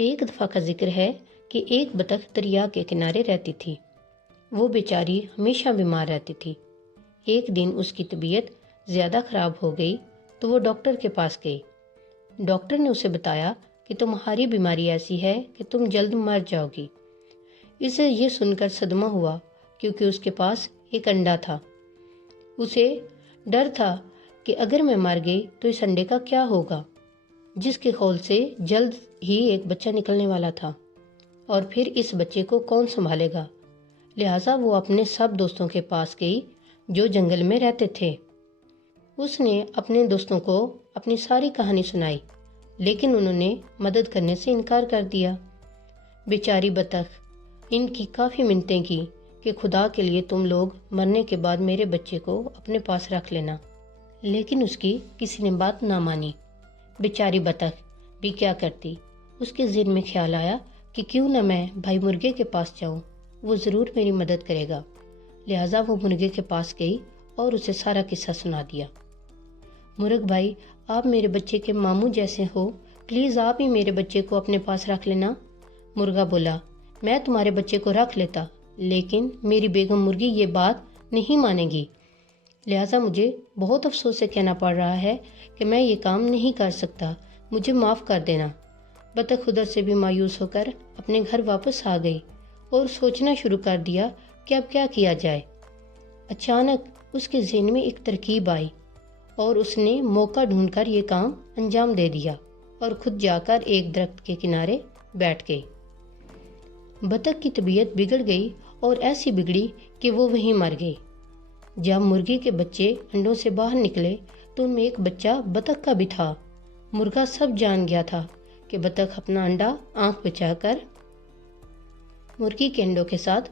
ایک دفعہ کا ذکر ہے کہ ایک بطخ دریا کے کنارے رہتی تھی۔ وہ بیچاری ہمیشہ بیمار رہتی تھی۔ ایک دن اس کی طبیعت زیادہ خراب ہو گئی تو وہ ڈاکٹر کے پاس گئی۔ ڈاکٹر نے اسے بتایا کہ تمہاری بیماری ایسی ہے کہ تم جلد مر جاؤ گی۔ اسے یہ سن کر صدمہ ہوا کیونکہ اس کے پاس ایک انڈا تھا۔ اسے ڈر تھا کہ اگر میں مر گئی تو اس انڈے کا کیا ہوگا، جس کے خول سے جلد ہی ایک بچہ نکلنے والا تھا، اور پھر اس بچے کو کون سنبھالے گا۔ لہٰذا وہ اپنے سب دوستوں کے پاس گئی جو جنگل میں رہتے تھے۔ اس نے اپنے دوستوں کو اپنی ساری کہانی سنائی، لیکن انہوں نے مدد کرنے سے انکار کر دیا۔ بیچاری بطخ ان کی کافی منتیں کی کہ خدا کے لیے تم لوگ مرنے کے بعد میرے بچے کو اپنے پاس رکھ لینا، لیکن اس کی کسی نے بات نہ مانی۔ بیچاری بطخ بھی کیا کرتی، اس کے ذہن میں خیال آیا کہ کیوں نہ میں بھائی مرغے کے پاس جاؤں، وہ ضرور میری مدد کرے گا۔ لہٰذا وہ مرغے کے پاس گئی اور اسے سارا قصہ سنا دیا۔ مرغ بھائی، آپ میرے بچے کے ماموں جیسے ہو، پلیز آپ ہی میرے بچے کو اپنے پاس رکھ لینا۔ مرغا بولا، میں تمہارے بچے کو رکھ لیتا، لیکن میری بیگم مرغی یہ بات نہیں مانے گی، لہٰذا مجھے بہت افسوس سے کہنا پڑ رہا ہے کہ میں یہ کام نہیں کر سکتا، مجھے معاف کر دینا۔ بطخ ادھر سے بھی مایوس ہو کر اپنے گھر واپس آ گئی اور سوچنا شروع کر دیا کہ اب کیا کیا جائے۔ اچانک اس کے ذہن میں ایک ترکیب آئی اور اس نے موقع ڈھونڈ کر یہ کام انجام دے دیا اور خود جا کر ایک درخت کے کنارے بیٹھ گئی۔ بطخ کی طبیعت بگڑ گئی اور ایسی بگڑی کہ وہ وہیں مر گئی۔ جب مرغی کے بچے انڈوں سے باہر نکلے تو ان میں ایک بچہ بطخ کا بھی تھا۔ مرغا سب جان گیا تھا کہ بطخ اپنا انڈا آنکھ بچا کر مرغی کے انڈوں کے ساتھ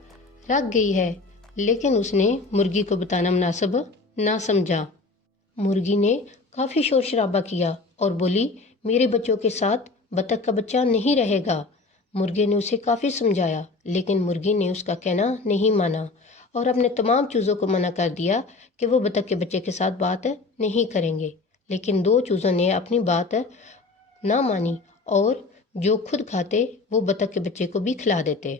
رکھ گئی ہے، لیکن اس نے مرغی کو بتانا مناسب نہ سمجھا۔ مرغی نے کافی شور شرابہ کیا اور بولی، میرے بچوں کے ساتھ بطخ کا بچہ نہیں رہے گا۔ مرغے نے اسے کافی سمجھایا، لیکن مرغی نے اس کا کہنا نہیں مانا اور اپنے تمام چوزوں کو منع کر دیا کہ وہ بطخ کے بچے کے ساتھ بات نہیں کریں گے۔ لیکن دو چوزوں نے اپنی بات نہ مانی اور جو خود کھاتے وہ بطخ کے بچے کو بھی کھلا دیتے۔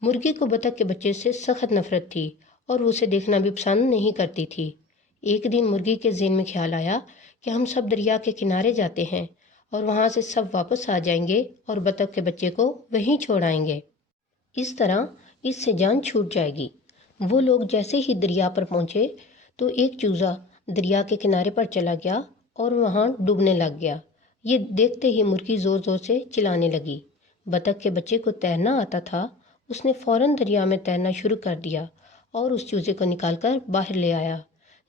مرغی کو بطخ کے بچے سے سخت نفرت تھی اور وہ اسے دیکھنا بھی پسند نہیں کرتی تھی۔ ایک دن مرغی کے ذہن میں خیال آیا کہ ہم سب دریا کے کنارے جاتے ہیں اور وہاں سے سب واپس آ جائیں گے اور بطخ کے بچے کو وہیں چھوڑ آئیں گے، اس طرح اس سے جان چھوٹ جائے گی۔ وہ لوگ جیسے ہی دریا پر پہنچے تو ایک چوزا دریا کے کنارے پر چلا گیا اور وہاں ڈوبنے لگ گیا۔ یہ دیکھتے ہی مرغی زور زور سے چلانے لگی۔ بطخ کے بچے کو تیرنا آتا تھا، اس نے فوراً دریا میں تیرنا شروع کر دیا اور اس چوزے کو نکال کر باہر لے آیا۔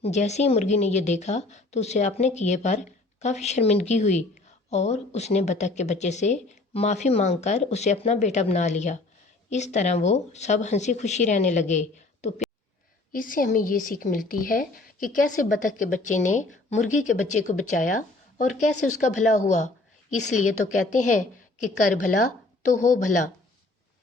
جیسے ہی مرغی نے یہ دیکھا تو اسے اپنے کیے پر کافی شرمندگی ہوئی اور اس نے بطخ کے بچے سے معافی مانگ کر اسے اپنا بیٹا بنا لیا۔ اس طرح وہ سب ہنسی خوشی رہنے لگے۔ تو اس سے ہمیں یہ سیکھ ملتی ہے کہ کیسے بطخ کے بچے نے مرغی کے بچے کو بچایا اور کیسے اس کا بھلا ہوا۔ اس لیے تو کہتے ہیں کہ کر بھلا تو ہو بھلا۔